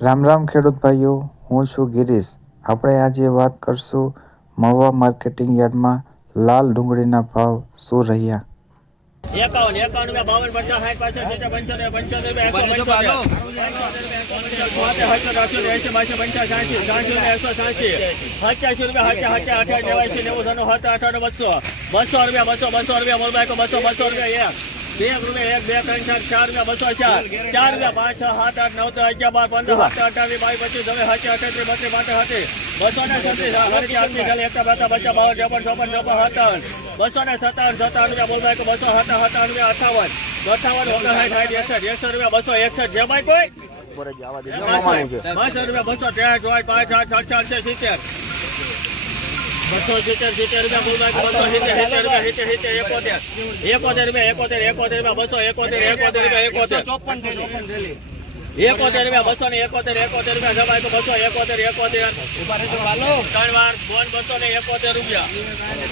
રામ રામ ખેડૂત ભાઈઓ, હું છું ગિરીશ। આપણે આજે વાત કરશું મહુવા માર્કેટિંગ યાર્ડમાં લાલ ડુંગળીના ભાવ શું રહ્યા। 51, 52, 52, 50, 60, 75, 75, રૂપિયા